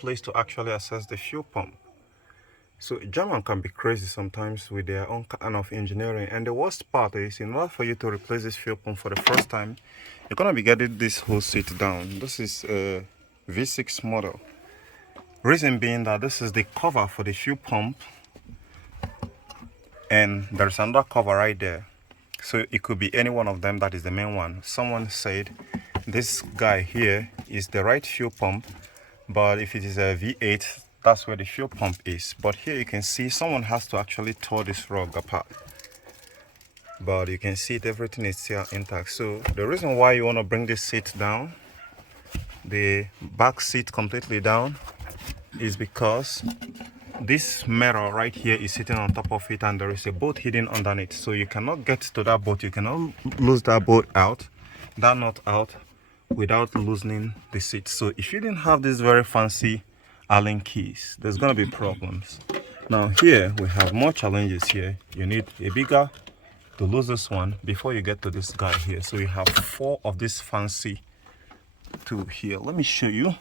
place to actually access the fuel pump. So German can be crazy sometimes with their own kind of engineering, and the worst part is, in order for you to replace this fuel pump for the first time, you're gonna be getting this whole seat down. This is a V6 model. Reason being that this is the cover for the fuel pump, and there's another cover right there. So it could be any one of them that is the main one. Someone said this guy here is the right fuel pump, but if it is a V8, that's where the fuel pump is. But here you can see someone has to actually tear this rug apart. But you can see it, everything is still intact. So the reason why you want to bring this seat down, the back seat completely down, is because this mirror right here is sitting on top of it, and there is a bolt hidden underneath. So you cannot get to that bolt, you cannot lose that bolt out, that nut out, without loosening the seat. So if you didn't have this very fancy Allen keys, there's gonna be problems. Now here we have more challenges here. You need a bigger to lose this one before you get to this guy here. So you have 4 of this fancy tool here. Let me show you.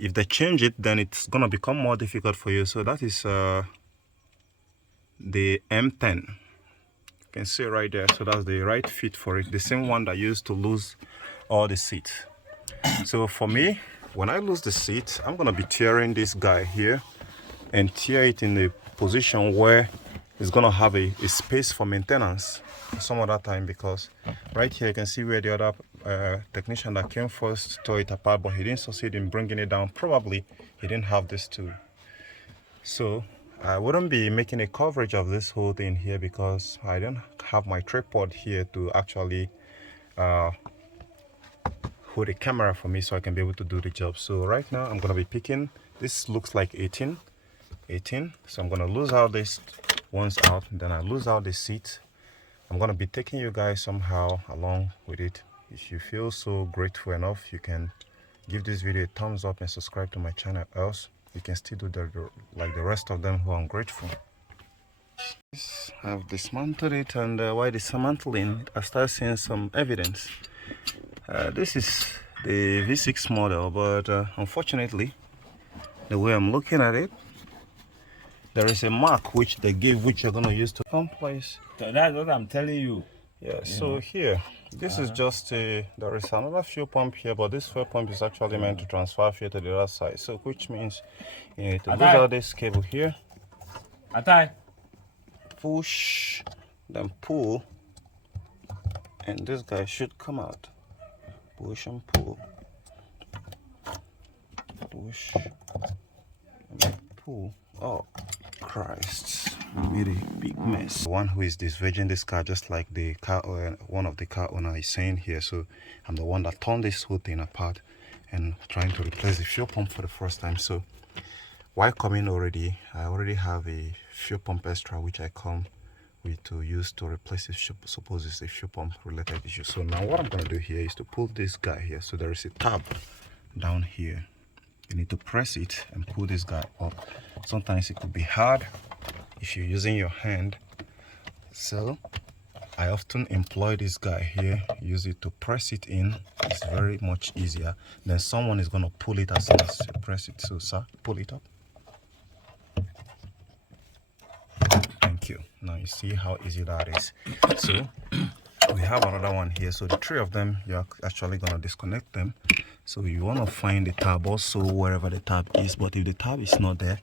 If they change it, then it's gonna become more difficult for you. So that is the M10. You can see right there. So that's the right fit for it, the same one that used to lose all the seats. So for me, when I lose the seat, I'm gonna be tearing this guy here and tear it in the position where it's gonna have a space for maintenance some other time, because right here you can see where the other technician that came first tore it apart, but he didn't succeed in bringing it down. Probably he didn't have this tool. So I wouldn't be making a coverage of this whole thing here because I don't have my tripod here to actually hold a camera for me so I can be able to do the job. So right now I'm gonna be picking, this looks like 18, so I'm gonna lose out this ones out, then I lose out the seat. I'm gonna be taking you guys somehow along with it. If you feel so grateful enough, you can give this video a thumbs up and subscribe to my channel, else you can still do like the rest of them who are ungrateful. I've dismantled it, and while dismantling, I start seeing some evidence. This is the V6 model, but unfortunately, the way I'm looking at it, there is a mark which they give, which you're gonna use to someplace. So that's what I'm telling you. Yeah, so here, this is just a, there is another fuel pump here, but this fuel pump is actually meant to transfer fuel to the other side. So which means you need to lose out this cable here, push, then pull, and this guy should come out. Push and pull, push and pull. Oh Christ, I made a big mess. One who is disvirgin this car, just like the car one of the car owner is saying here. So I'm the one that turned this whole thing apart and trying to replace the fuel pump for the first time. So while coming already, I already have a fuel pump extra which I come with to use to replace it, suppose it's a fuel pump related issue. So now what I'm going to do here is to pull this guy here. So there is a tab down here. You need to press it and pull this guy up. Sometimes it could be hard if you're using your hand. So I often employ this guy here, use it to press it in. It's very much easier. Then someone is going to pull it as soon as you press it. So sir, pull it up. Thank you. Now you see how easy that is. So we have another one here. So the 3 of them, you're actually going to disconnect them. So you want to find the tab also wherever the tab is, but if the tab is not there,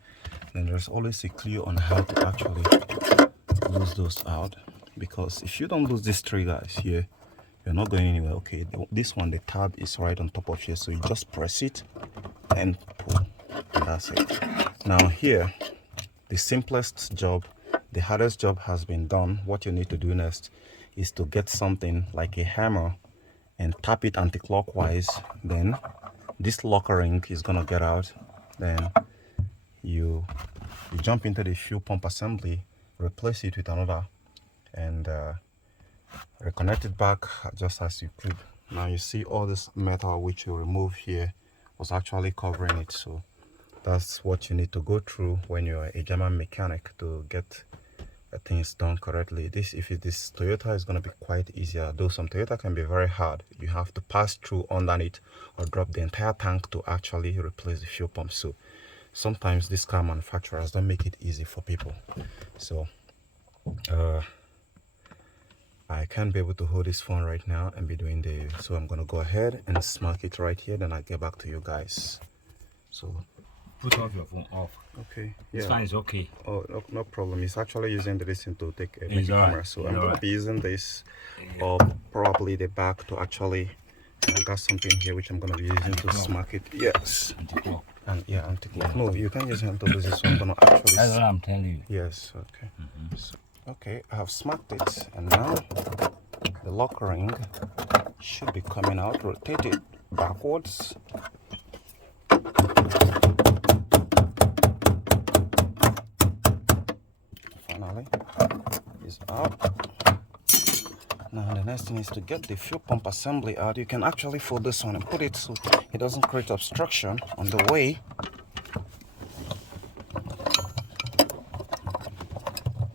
then there's always a clue on how to actually lose those out. Because if you don't lose these 3 guys here, you're not going anywhere. Okay, this one, the tab is right on top of here, so you just press it and pull, and that's it. Now here, the simplest job, the hardest job has been done. What you need to do next is to get something like a hammer and tap it anti-clockwise. Then this locker ring is gonna get out. Then you jump into the fuel pump assembly, replace it with another, and reconnect it back just as you could. Now you see all this metal which you remove here was actually covering it. So that's what you need to go through when you're a German mechanic to get things done correctly. This, if it is Toyota, is going to be quite easier, though some Toyota can be very hard. You have to pass through underneath or drop the entire tank to actually replace the fuel pump. So sometimes these car manufacturers don't make it easy for people. So I can't be able to hold this phone right now and be doing the, so I'm gonna go ahead and smack it right here, then I'll get back to you guys. So put off your phone off. okay, It's fine, it's okay. Oh, no problem. It's actually using the listen to take a camera, right. So I'm gonna be using this or probably the back to actually, I got something here which I'm gonna be using to smack it. Yes. And yeah, anti-clock. No, you can use hand to lose it, so I'm gonna actually. That's what I'm telling you. Yes. Okay. So, okay, I have smacked it, and now the lock ring should be coming out. Rotate it backwards. Finally, it's out. Now the next thing is to get the fuel pump assembly out. You can actually fold this one and put it so it doesn't create obstruction on the way.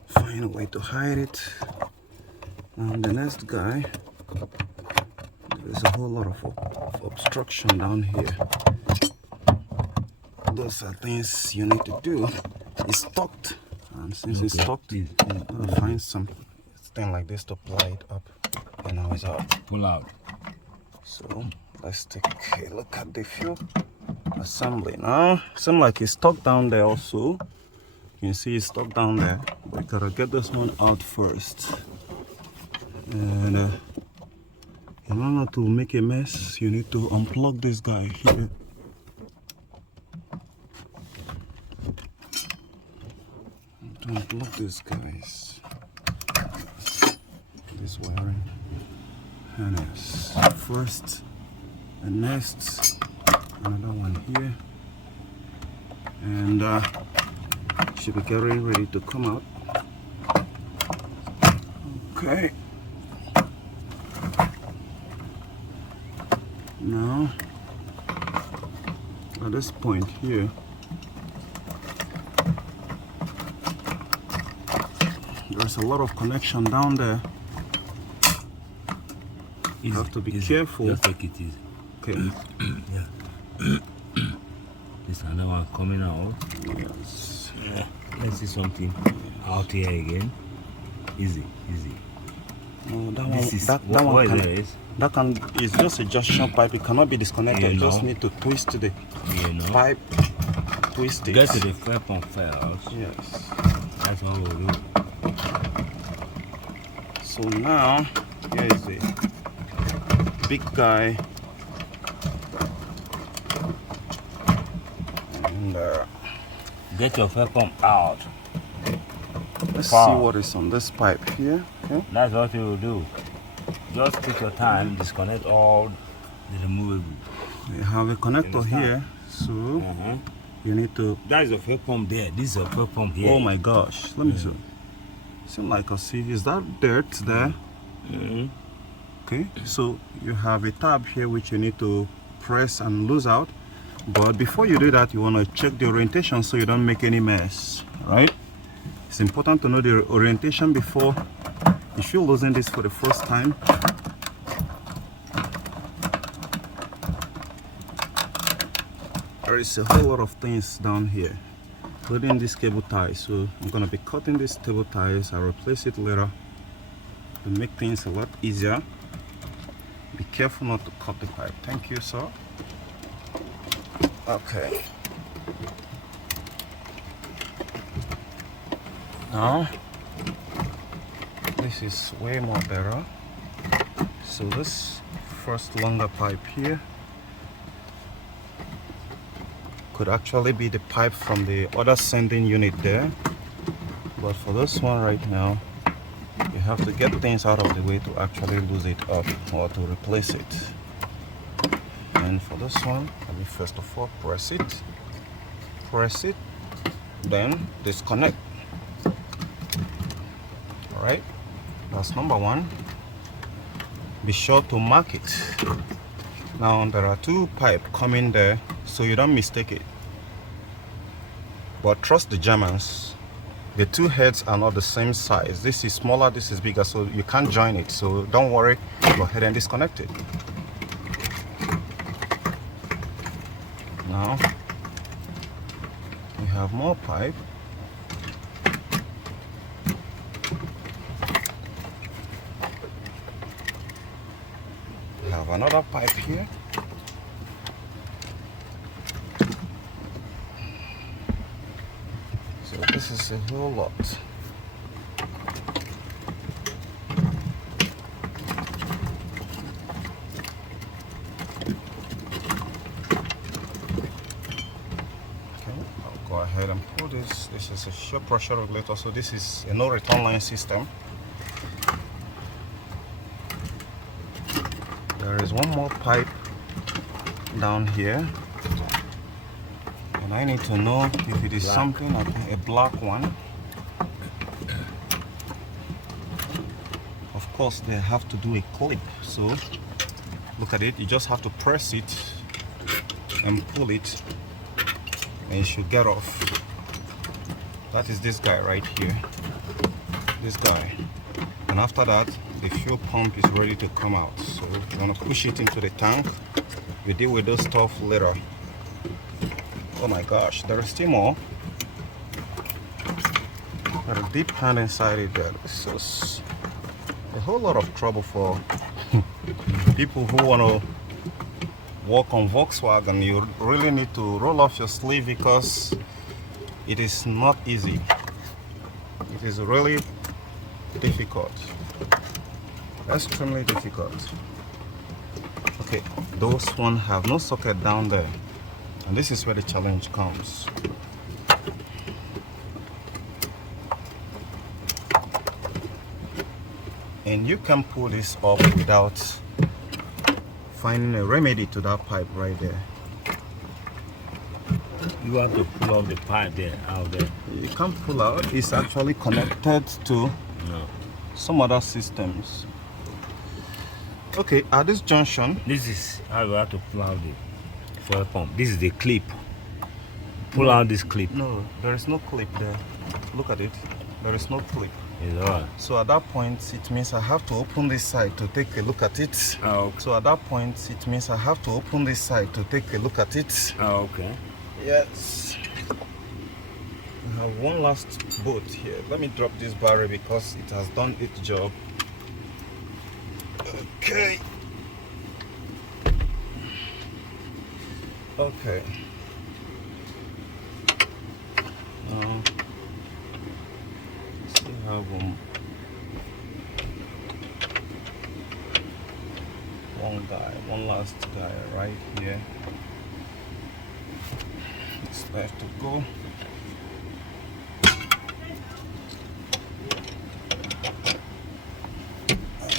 Find a way to hide it. And the next guy, there's a whole lot of obstruction down here. Those are things you need to do. It's stocked, and since it's stocked, I'll find some thing like this to ply it up, and now it's out. Pull out. So let's take a look at the fuel assembly now. Seems like it's stuck down there also. You can see it's stuck down there, but you gotta get this one out first. And in order to make a mess, you need to unplug this guy here. To unplug these guys, this wiring harness first, and next another one here, and should be getting ready to come out. Okay, now at this point here, there's a lot of connection down there. You have to be careful. Just take it easy. Okay. Yeah. This another one coming out. Yes. Yeah. Let's see something out here again. Easy, easy. No, that This one, is that what one can, is. that can, it's just a junction pipe. It cannot be disconnected. You just need to twist the pipe, twist it. Get to the fuel pump first. Yes. That's what we'll do. So now, here is the big guy. And Get your fuel pump out. let's see what is on this pipe here. Okay. That's what you will do. Just take your time, disconnect all the removable. We have a connector here, so you need to. That is a fuel pump there. This is a fuel pump here. Oh my gosh! Let me see. Seems like I see. Is that dirt there? Okay. So you have a tab here which you need to press and lose out. But before you do that, you want to check the orientation so you don't make any mess. Right? It's important to know the orientation before. If you're losing this for the first time, there is a whole lot of things down here, including this cable tie. So I'm going to be cutting these cable ties. I'll replace it later to make things a lot easier. Be careful not to cut the pipe. Thank you, sir. Okay. Now, this is way more better. So this first longer pipe here could actually be the pipe from the other sending unit there, but for this one right now, you have to get things out of the way to actually lose it up or to replace it. And for this one, let me first of all press it, then disconnect. All right, that's number one. Be sure to mark it. Now there are two pipes coming there, so you don't mistake it. But trust the Germans. the two heads are not the same size. This is smaller, this is bigger, so you can't join it. So don't worry, go ahead and disconnect it. Now we have more pipe. We have another pipe here. So this is a whole lot. Go ahead and pull this. This is a shear pressure regulator, so this is a no return line system. There is one more pipe down here, and I need to know if it is something like a black one. Of course they have to do a clip, so look at it, you just have to press it and pull it and it should get off. That is this guy right here, this guy, and after that the fuel pump is ready to come out. So you're gonna push it into the tank. We deal with this stuff later. Oh my gosh, there is still more. Got a deep hand inside it there. This is a whole lot of trouble for people who want to work on Volkswagen. You really need to roll off your sleeve because it is not easy. It is really difficult, extremely difficult. Okay, those one have no socket down there, and this is where the challenge comes. And you can pull this up without finding a remedy to that pipe right there. You have to pull off the pipe there, out there. You can't pull out. It's actually connected to some other systems. Okay, at this junction, This is how you have to pull out the fuel pump. This is the clip. Pull out this clip. no, there is no clip there. Look at it. There is no clip. It's alright. So at that point, it means I have to open this side to take a look at it. Oh, okay. So at that point, it means I have to open this side to take a look at it. Oh, okay. Yes. I have one last bolt here. Let me drop this barrel because it has done its job. Okay. Okay. Now, still have one last guy right here. It's left to go.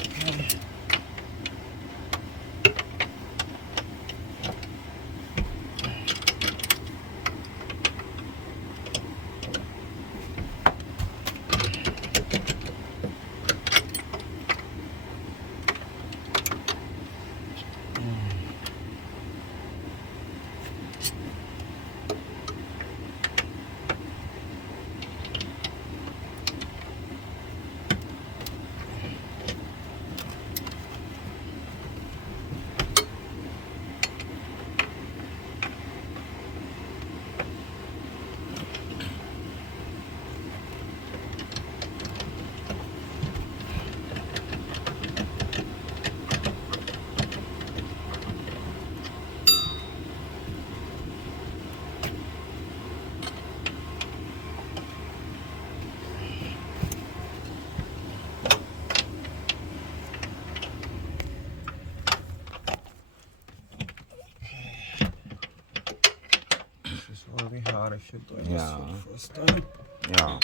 Okay. Really hard. I should do this for the first time. Yeah.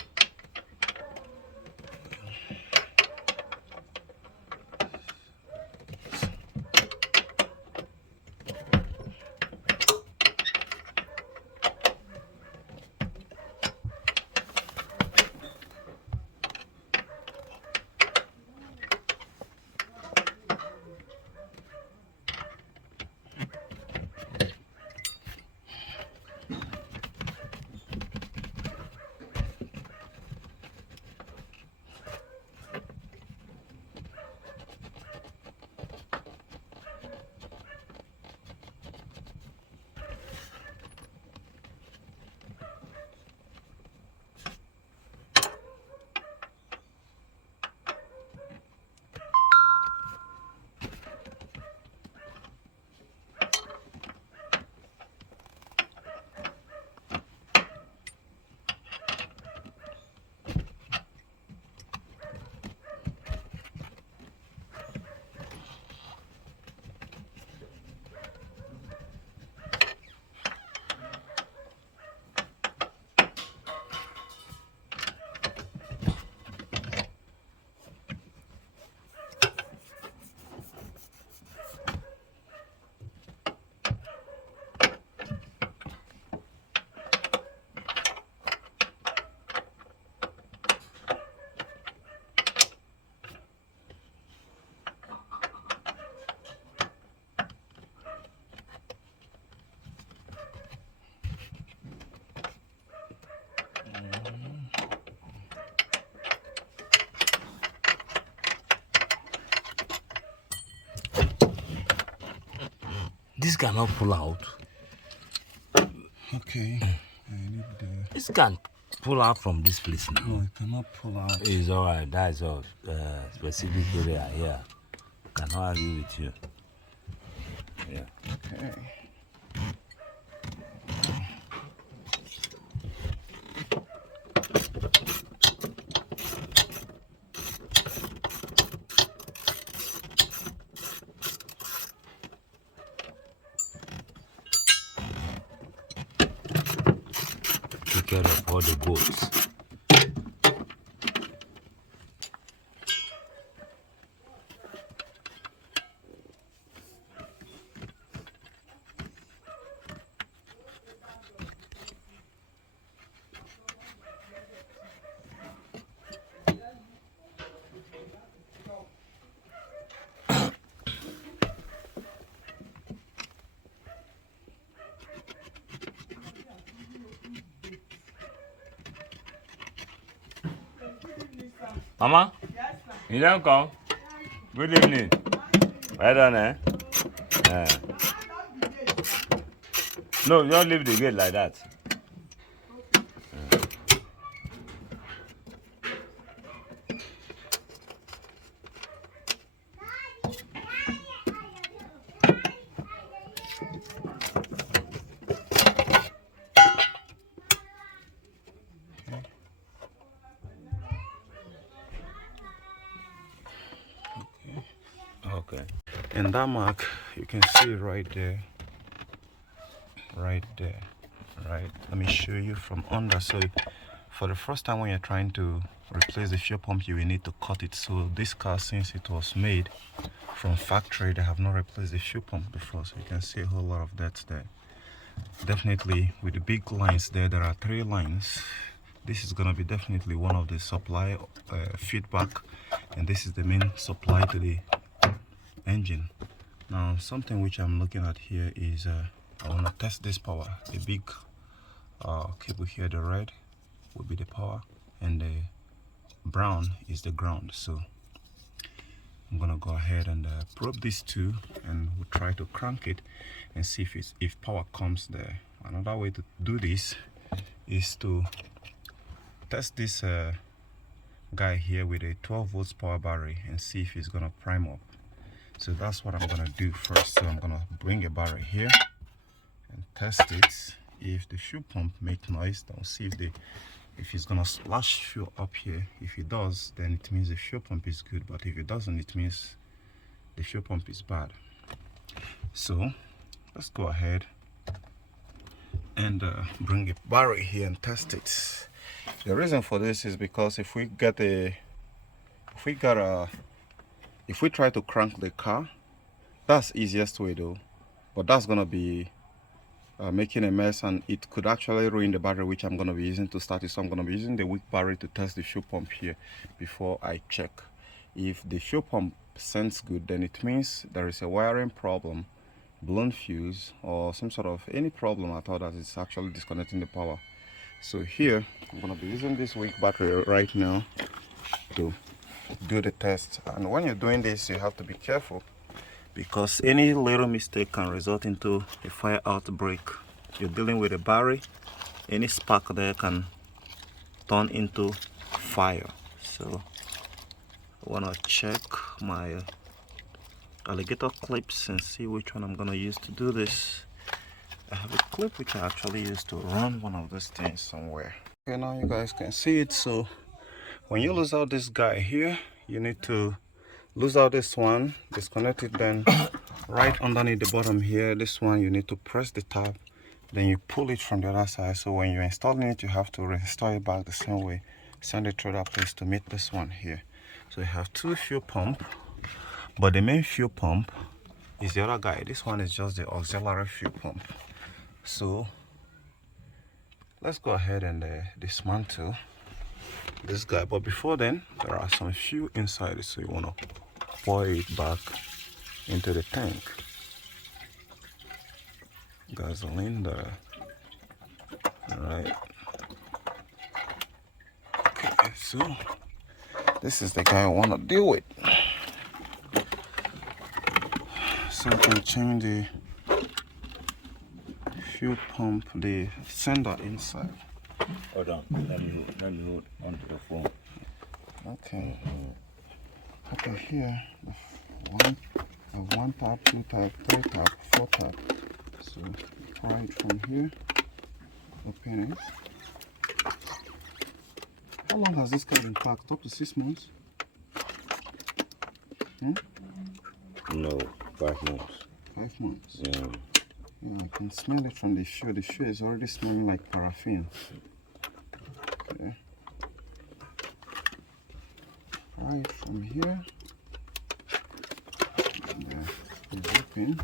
this cannot pull out. Okay. This can pull out from this place now. No, it cannot pull out. It's alright. That's all. Specific area here. Cannot argue with you. Yeah. Okay. Take care of all the bolts. Mama? Yes, sir. You don't come? Good evening. Right on, eh? Yeah. No, don't leave the gate like that. Okay. And that mark, you can see right there. Right there. Right. Let me show you from under. So for the first time when you're trying to replace the fuel pump, you will need to cut it. So this car, since it was made from factory, they have not replaced the fuel pump before. So you can see a whole lot of that there. Definitely with the big lines there, there are 3 lines. This is going to be definitely one of the supply feedback, and this is the main supply to the engine. Now something which I'm looking at here is I want to test this power. The big cable here, the red will be the power and the brown is the ground. So I'm gonna go ahead and probe these two, and we'll try to crank it and see if power comes there. Another way to do this is to test this guy here with a 12 volts power battery and see if it's gonna prime up. So that's what I'm gonna do first. So I'm gonna bring a battery here and test it. If the fuel pump makes noise, then we'll see if it's gonna splash fuel up here. If it does, then it means the fuel pump is good, but if it doesn't, it means the fuel pump is bad. So let's go ahead and bring a battery here and test it. The reason for this is because if we try to crank the car, that's easiest way though, but that's gonna be making a mess, and it could actually ruin the battery which I'm going to be using to start it. So I'm going to be using the weak battery to test the fuel pump here before I check. If the fuel pump sends good, then it means there is a wiring problem, blown fuse, or some sort of any problem at all that is actually disconnecting the power. So here I'm going to be using this weak battery right now to do the test. And when you're doing this, you have to be careful, because any little mistake can result into a fire outbreak. You're dealing with a battery, any spark there can turn into fire. So I want to check my alligator clips and see which one I'm going to use to do this. I have a clip which I actually use to run one of these things somewhere. Okay, now you guys can see it. So when you lose out this guy here, you need to lose out this one, disconnect it, then right underneath the bottom here, this one, you need to press the tab, then you pull it from the other side. So when you're installing it, you have to reinstall it back the same way, send it through that place to meet this one here. So you have 2 fuel pump, but the main fuel pump is the other guy. This one is just the auxiliary fuel pump. So let's go ahead and dismantle this guy, but before then there are some fuel inside it, so you want to pour it back into the tank. Gasoline there. Alright, okay, so this is the guy I want to deal with. So I can change the fuel pump, the sender inside. Hold on. Let me hold onto the phone. Okay. Okay, here, one tab, 2 tab, 3 tab, 4 tab. So try it from here. Open it. How long has this car been parked? Up to 6 months? No, 5 months. 5 months. Yeah. Yeah, I can smell it from the fuel. The fuel is already smelling like paraffin. Okay. Try it from here. Yeah, it's open.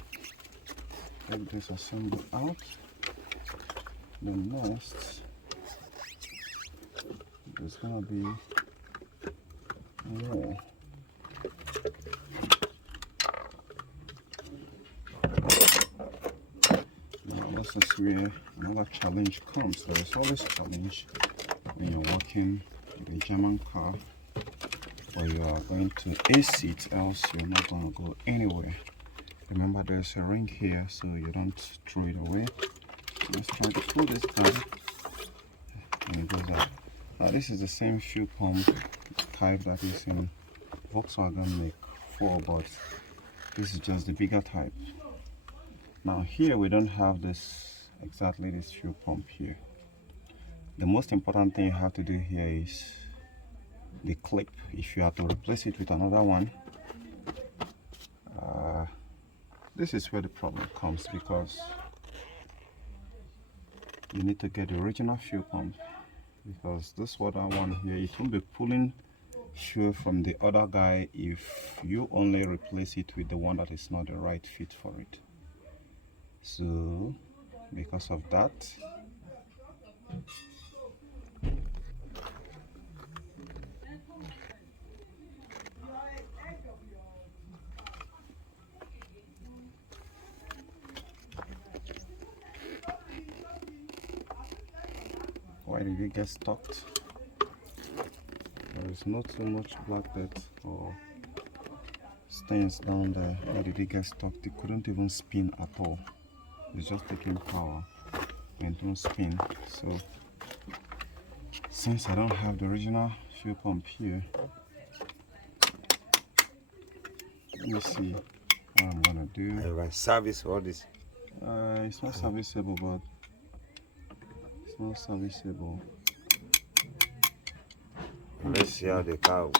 Take this assembly out. Then next, there's gonna be more. Now this is where another challenge comes. There is always challenge when you're working with a German car, or you are going to AC it, else you're not gonna go anywhere. Remember, there's a ring here, so you don't throw it away. Let's try to pull this down, and it goes out. Now this is the same fuel pump type that is in Volkswagen Make 4, but this is just the bigger type. Now here we don't have this exactly this fuel pump here. The most important thing you have to do here is the clip. If you have to replace it with another one, this is where the problem comes, because you need to get the original fuel pump, because this other one here, it won't be pulling fuel from the other guy if you only replace it with the one that is not the right fit for it. So because of that, why did it get stuck? There is not so much black dirt or stains down there. Why did it get stuck? It couldn't even spin at all. It's just taking power and don't spin. So since I don't have the original fuel pump here, let me see what I'm gonna do. If I service all this. It's not serviceable, but it's not serviceable. Let's see how the car